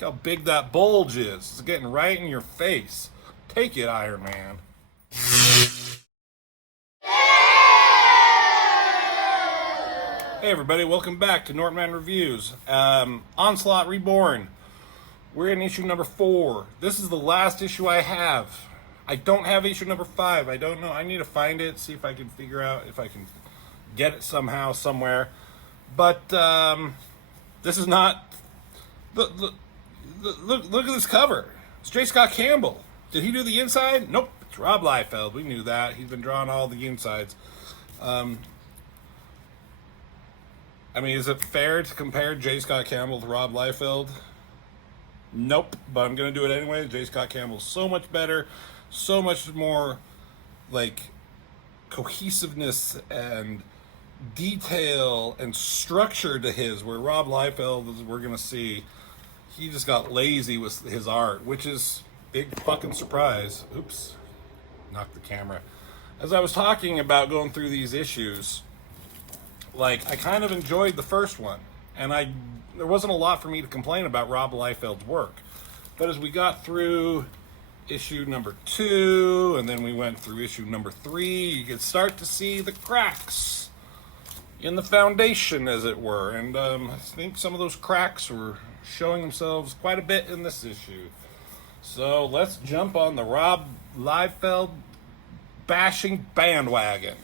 Look how big that bulge is. It's getting right in your face. Take it, Iron Man. Hey everybody, welcome back to Northman Reviews. Onslaught Reborn. We're in issue number 4. This is the last issue I have. I don't have issue number 5. I don't know. I need to find it, see if I can figure out if I can get it somehow, somewhere. But this is not... Look at this cover. It's J. Scott Campbell. Did he do the inside? Nope. It's Rob Liefeld. We knew that. He's been drawing all the insides. I mean, is it fair to compare J. Scott Campbell to Rob Liefeld? Nope, but I'm going to do it anyway. J. Scott Campbell's so much better, so much more, like, cohesiveness and detail and structure to his, where Rob Liefeld, as we're going to see, he just got lazy with his art, which is big fucking surprise. Oops, knocked the camera. As I was talking about going through these issues, like, I kind of enjoyed the first one, and there wasn't a lot for me to complain about Rob Liefeld's work. But as we got through issue number 2, and then we went through issue number 3, you could start to see the cracks in the foundation, as it were. And I think some of those cracks were showing themselves quite a bit in this issue. So let's jump on the Rob Liefeld bashing bandwagon.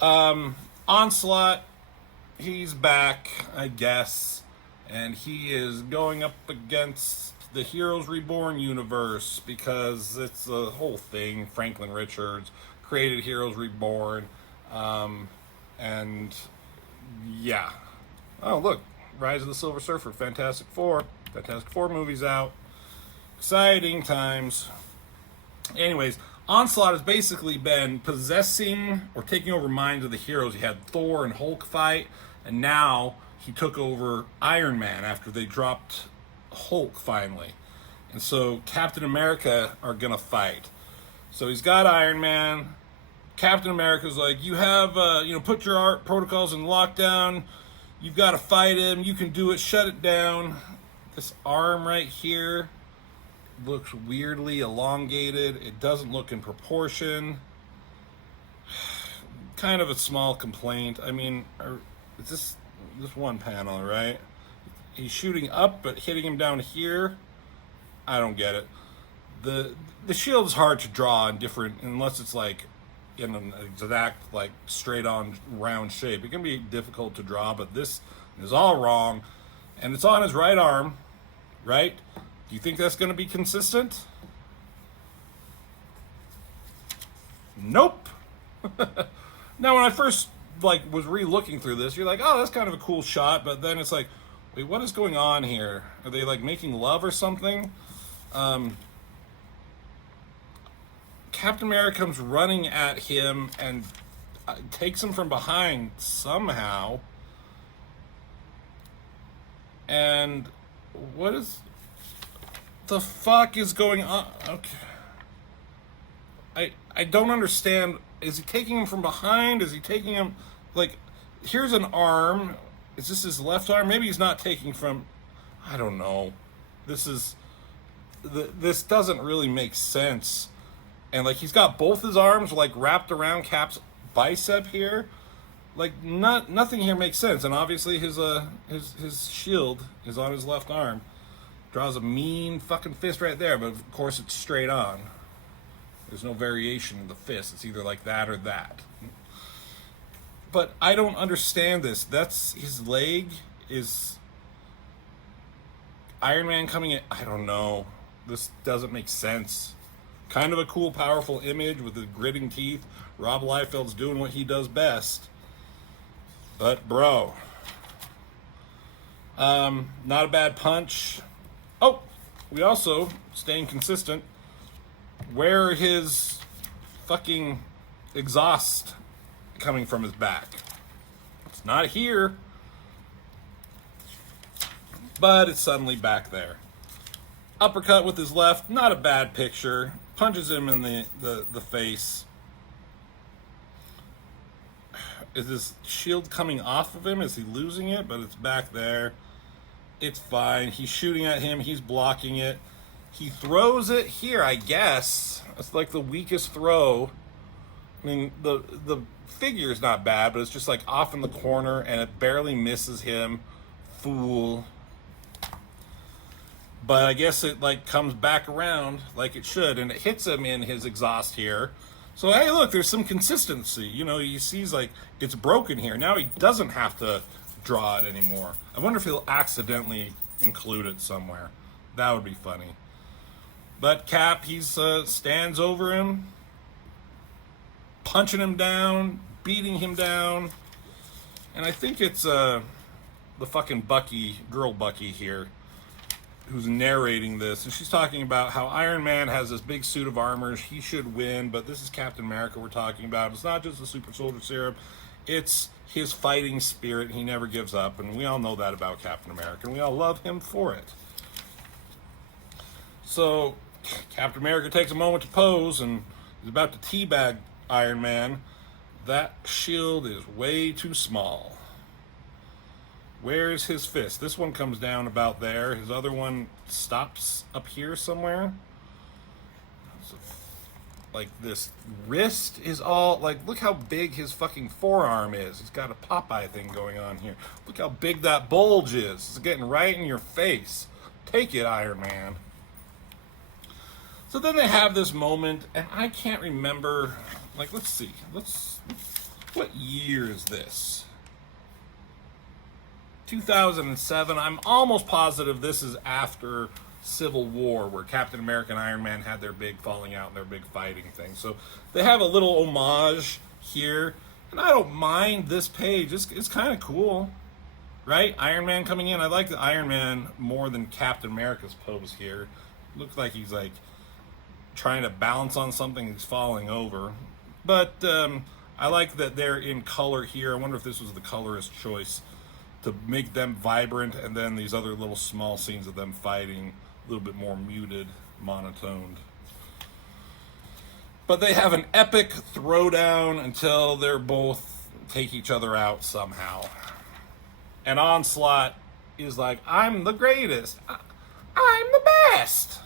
Onslaught, he's back, I guess, and he is going up against the Heroes Reborn universe because it's a whole thing. Franklin Richards created Heroes Reborn, and yeah. Oh, look, Rise of the Silver Surfer, Fantastic Four movie's out. Exciting times. Anyways, Onslaught has basically been possessing or taking over minds of the heroes. He had Thor and Hulk fight, and now he took over Iron Man after they dropped Hulk finally. And so Captain America are gonna fight. So he's got Iron Man. Captain America's like, you have, put your art protocols in lockdown. You've got to fight him. You can do it. Shut it down. This arm right here looks weirdly elongated. It doesn't look in proportion. Kind of a small complaint. I mean, it's this one panel, right? He's shooting up, but hitting him down here. I don't get it. The shield is hard to draw in different, unless it's like in an exact, like, straight on round shape. It can be difficult to draw, but this is all wrong. And it's on his right arm, right? Do you think that's going to be consistent? Nope. Now, when I first was re-looking through this, you're like, oh, that's kind of a cool shot, but then it's like, wait, what is going on here? Are they making love or something? Captain America comes running at him and takes him from behind somehow. And what is the fuck is going on? Okay. I don't understand. Is he taking him from behind? Is he taking him, here's an arm. Is this his left arm? Maybe he's not taking from, I don't know. This doesn't really make sense. And he's got both his arms wrapped around Cap's bicep here. Nothing here makes sense. And obviously his shield is on his left arm. Draws a mean fucking fist right there, but of course it's straight on. There's no variation in the fist. It's either like that or that. But I don't understand this. That's his leg. Is Iron Man coming in? I don't know. This doesn't make sense. Kind of a cool, powerful image with the gritting teeth. Rob Liefeld's doing what he does best. But, bro. Not a bad punch. Oh, we also, staying consistent, where are his fucking exhaust coming from his back? It's not here, but it's suddenly back there. Uppercut with his left, not a bad picture. Punches him in the face. Is his shield coming off of him? Is he losing it? But it's back there. It's fine. He's shooting at him. He's blocking it. He throws it here, I guess. It's like the weakest throw. I mean, the figure is not bad, but it's just like off in the corner, and it barely misses him. Fool. But I guess it like comes back around like it should, and it hits him in his exhaust here. So hey, look, there's some consistency. You know, he sees like it's broken here. Now he doesn't have to draw it anymore. I wonder if he'll accidentally include it somewhere. That would be funny. But Cap, he's stands over him, punching him down, beating him down, and I think it's the fucking girl Bucky here, who's narrating this, and she's talking about how Iron Man has this big suit of armor. He should win, but this is Captain America we're talking about. It's not just the super soldier serum. It's his fighting spirit. He never gives up, and we all know that about Captain America, and we all love him for it. So Captain America takes a moment to pose, and is about to teabag Iron Man. That shield is way too small. Where's his fist? This one comes down about there. His other one stops up here somewhere. So, like, this wrist is all, like, look how big his fucking forearm is. He's got a Popeye thing going on here. Look how big that bulge is. It's getting right in your face. Take it, Iron Man. So then they have this moment, and I can't remember, like, let's see. What year is this? 2007. I'm almost positive this is after Civil War, where Captain America and Iron Man had their big falling out and their big fighting thing. So they have a little homage here, and I don't mind this page. It's kind of cool, right? Iron Man coming in. I like the Iron Man more than Captain America's pose here. Looks like he's like trying to balance on something. He's falling over, but I like that they're in color here. I wonder if this was the colorist choice to make them vibrant, and then these other little small scenes of them fighting a little bit more muted, monotoned. But they have an epic throwdown until they're both take each other out somehow. And Onslaught is like, I'm the greatest. I'm the best.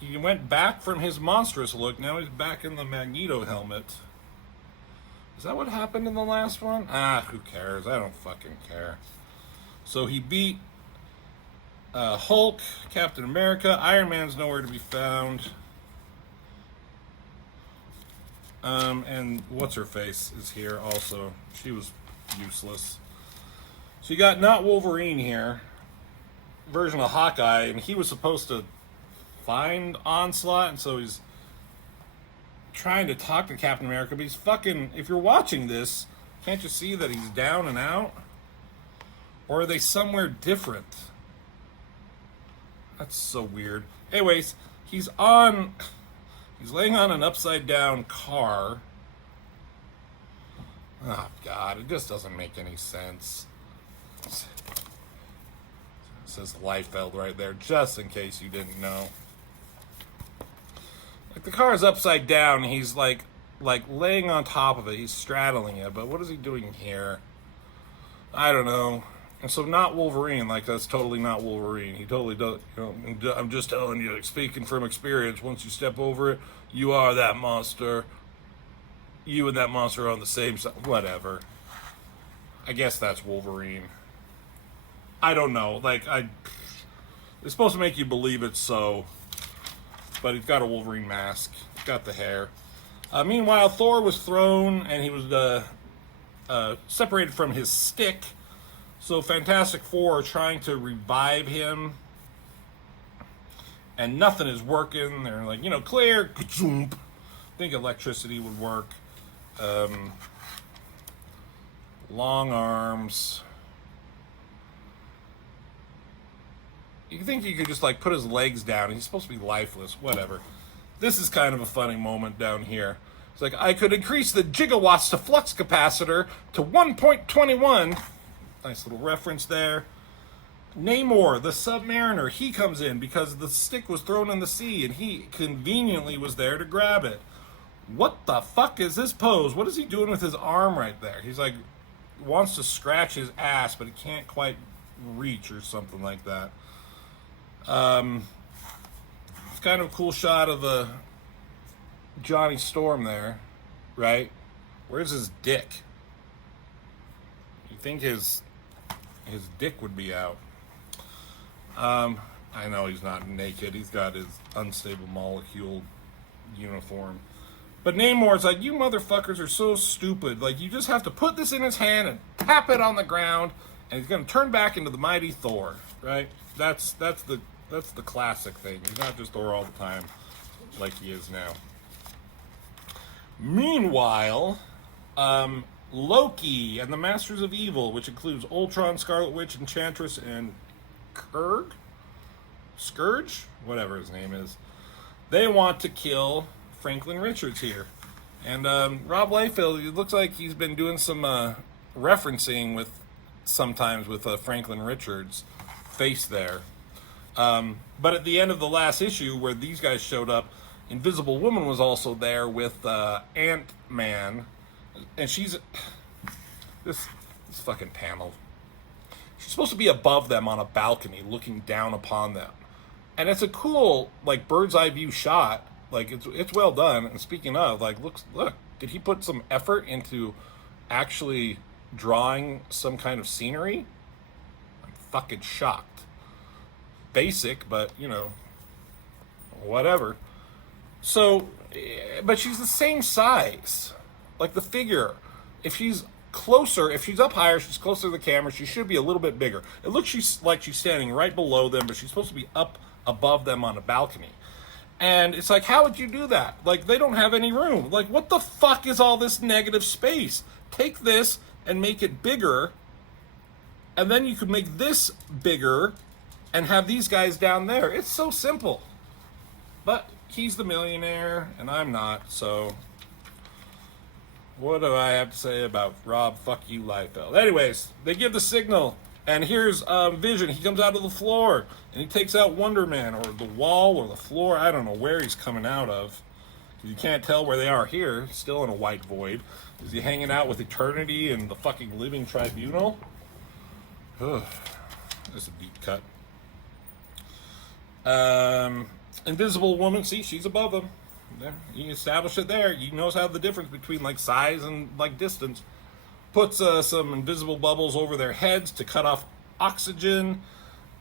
He went back from his monstrous look. Now he's back in the Magneto helmet. Is that what happened in the last one? Who cares? I don't fucking care. So he beat Hulk, Captain America. Iron Man's nowhere to be found. And what's-her-face is here also. She was useless. So you got not Wolverine here. Version of Hawkeye, and he was supposed to find Onslaught, and so he's trying to talk to Captain America, but he's fucking, if you're watching this, can't you see that he's down and out? Or are they somewhere different? That's so weird. Anyways, he's laying on an upside down car. Oh God, it just doesn't make any sense. It says Liefeld right there, just in case you didn't know. Like, the car is upside down, he's like laying on top of it, he's straddling it, but what is he doing here? I don't know. And so not Wolverine, like, that's totally not Wolverine. He totally does, you know, I'm just telling you, speaking from experience, once you step over it, you are that monster. You and that monster are on the same side, whatever. I guess that's Wolverine. I don't know, like, it's supposed to make you believe it's so, but he's got a Wolverine mask, he's got the hair. Meanwhile, Thor was thrown, and he was separated from his stick, so Fantastic Four are trying to revive him, and nothing is working. They're like, clear, I think electricity would work. Long arms. You think you could just, put his legs down. He's supposed to be lifeless. Whatever. This is kind of a funny moment down here. It's like, I could increase the gigawatts to flux capacitor to 1.21. Nice little reference there. Namor, the Submariner, he comes in because the stick was thrown in the sea, and he conveniently was there to grab it. What the fuck is this pose? What is he doing with his arm right there? He's, wants to scratch his ass, but he can't quite reach or something like that. It's kind of a cool shot of Johnny Storm there, right? Where's his dick? You think his dick would be out? I know he's not naked. He's got his unstable molecule uniform. But Namor's like, you motherfuckers are so stupid. Like, you just have to put this in his hand and tap it on the ground, and he's going to turn back into the mighty Thor, right? That's the classic thing. He's not just Thor all the time like he is now. Meanwhile, Loki and the Masters of Evil, which includes Ultron, Scarlet Witch, Enchantress, and Scourge, whatever his name is, they want to kill Franklin Richards here. And Rob Liefeld, it looks like he's been doing some referencing sometimes with Franklin Richards' face there. But at the end of the last issue, where these guys showed up, Invisible Woman was also there with Ant-Man, and she's this fucking panel. She's supposed to be above them on a balcony, looking down upon them, and it's a cool like bird's eye view shot. Like it's well done. And speaking of, like, look, did he put some effort into actually drawing some kind of scenery? I'm fucking shocked. Basic, but you know, whatever. So, but she's the same size. Like the figure, if she's closer, if she's up higher, she's closer to the camera, she should be a little bit bigger. It looks like she's standing right below them, but she's supposed to be up above them on a balcony. And it's like, how would you do that? Like, they don't have any room. Like, what the fuck is all this negative space? Take this and make it bigger, and then you could make this bigger and have these guys down there. It's so simple. But he's the millionaire, and I'm not, so what do I have to say about Rob fuck you Liefeld? Anyways, they give the signal, and here's Vision. He comes out of the floor, and he takes out Wonder Man, or the wall, or the floor. I don't know where he's coming out of. You can't tell where they are here. Still in a white void. Is he hanging out with Eternity and the fucking Living Tribunal? Ugh. That's a deep cut. Invisible Woman, see, she's above them. There, you establish it there. You knows how the difference between like size and like distance. Puts some invisible bubbles over their heads to cut off oxygen.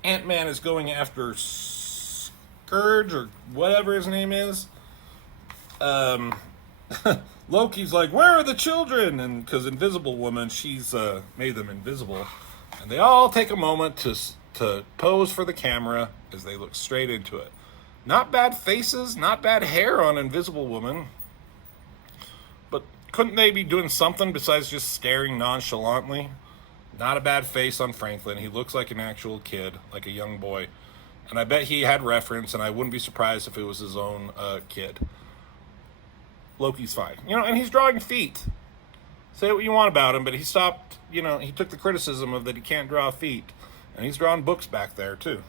Ant-Man is going after Scourge or whatever his name is. Loki's like, where are the children? And because Invisible Woman, she's made them invisible, and they all take a moment to pose for the camera as they look straight into it. Not bad faces, not bad hair on Invisible Woman. But couldn't they be doing something besides just staring nonchalantly? Not a bad face on Franklin. He looks like an actual kid, like a young boy. And I bet he had reference, and I wouldn't be surprised if it was his own kid. Loki's fine. You know, and he's drawing feet. Say what you want about him, but he stopped, you know, he took the criticism of that he can't draw feet. And he's drawing books back there, too.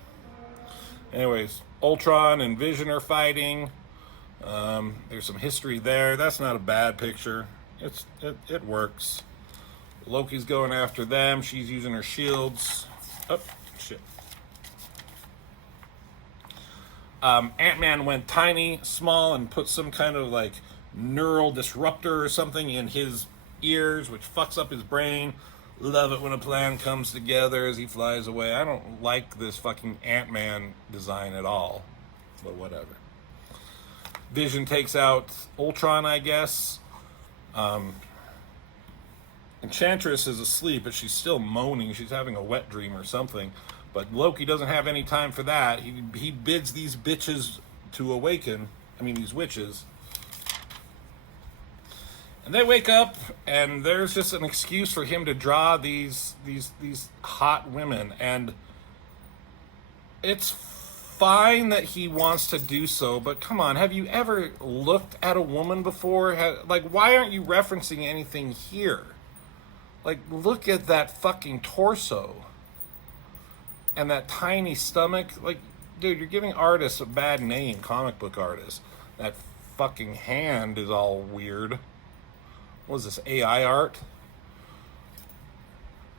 Anyways, Ultron and Vision are fighting. There's some history there. That's not a bad picture. It works. Loki's going after them. She's using her shields. Oh, shit. Ant-Man went tiny, small, and put some kind of, like, neural disruptor or something in his ears, which fucks up his brain. Love it when a plan comes together as he flies away. I don't like this fucking Ant-Man design at all, but whatever. Vision takes out Ultron, I guess. Enchantress is asleep, but she's still moaning. She's having a wet dream or something. But Loki doesn't have any time for that. He bids these bitches to awaken. I mean, these witches. And they wake up, and there's just an excuse for him to draw these hot women. And it's fine that he wants to do so, but come on, have you ever looked at a woman before? Like, why aren't you referencing anything here? Like, look at that fucking torso. And that tiny stomach. Like, dude, you're giving artists a bad name, comic book artists. That fucking hand is all weird. What is this, AI art?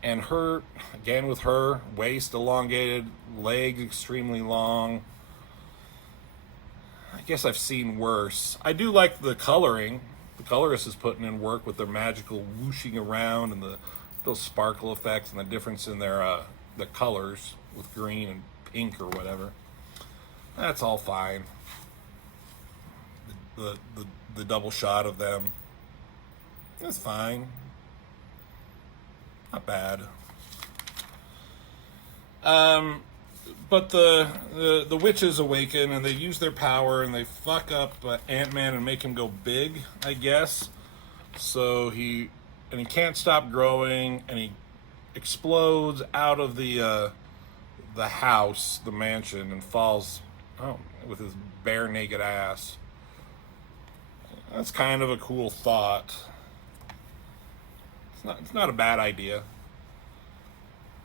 And her, again with her, waist elongated, legs extremely long. I guess I've seen worse. I do like the coloring. The colorist is putting in work with their magical whooshing around and those sparkle effects and the difference in their the colors with green and pink or whatever. That's all fine. The double shot of them, that's fine. Not bad. But the witches awaken and they use their power and they fuck up Ant-Man and make him go big, I guess. So he can't stop growing and he explodes out of the house, the mansion, and falls with his bare naked ass. That's kind of a cool thought. It's not a bad idea.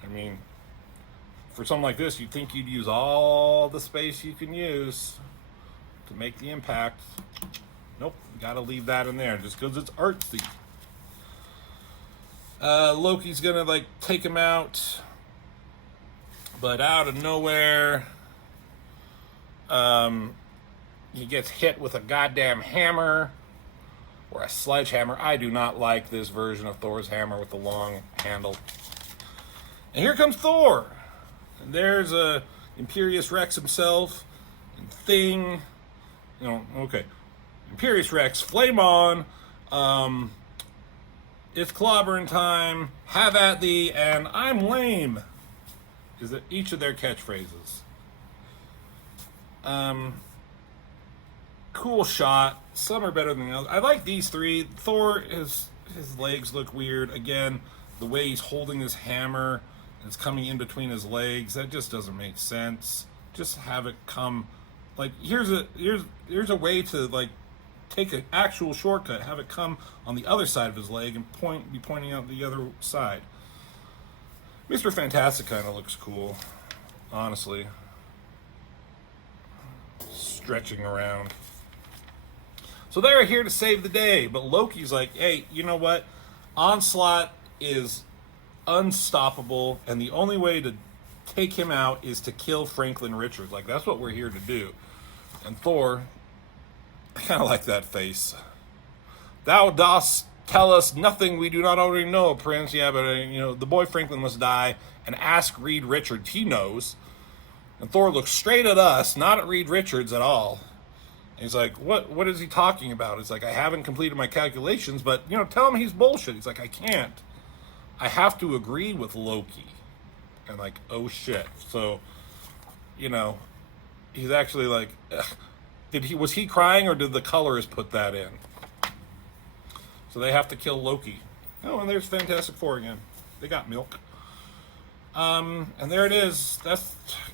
I mean, for something like this, you'd think you'd use all the space you can use to make the impact. Nope, gotta leave that in there just because it's artsy. Loki's gonna like take him out, but out of nowhere, he gets hit with a goddamn hammer or a sledgehammer. I do not like this version of Thor's hammer with the long handle. And here comes Thor. And there's Imperious Rex himself and Thing. Okay. Imperious Rex, flame on. It's clobbering time. Have at thee, and I'm lame. Is it each of their catchphrases? Cool shot. Some are better than the others. I like these three. Thor, his legs look weird. Again, the way he's holding his hammer and it's coming in between his legs, that just doesn't make sense. Just have it come like here's a way to like take an actual shortcut, have it come on the other side of his leg and be pointing out the other side. Mr. Fantastic kind of looks cool, honestly. Stretching around. So they're here to save the day, but Loki's like, hey, you know what? Onslaught is unstoppable, and the only way to take him out is to kill Franklin Richards. Like, that's what we're here to do. And Thor, I kind of like that face. Thou dost tell us nothing we do not already know, Prince. Yeah, but, the boy Franklin must die, and ask Reed Richards. He knows. And Thor looks straight at us, not at Reed Richards at all. And he's like, what is he talking about? It's like, I haven't completed my calculations, but, tell him he's bullshit. He's like, I can't. I have to agree with Loki. And like, oh shit. So, he's actually like, was he crying or did the colorist put that in? So they have to kill Loki. Oh, and there's Fantastic Four again. They got milk. And there it is.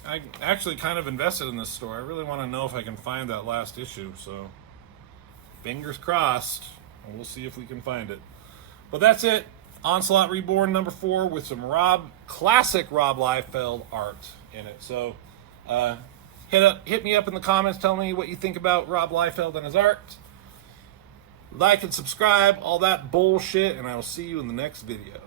I actually kind of invested in this story. I really want to know if I can find that last issue. So, fingers crossed. And we'll see if we can find it. But that's it. Onslaught Reborn number 4 with some classic Rob Liefeld art in it. So, hit me up in the comments. Tell me what you think about Rob Liefeld and his art. Like and subscribe, all that bullshit, and I will see you in the next video.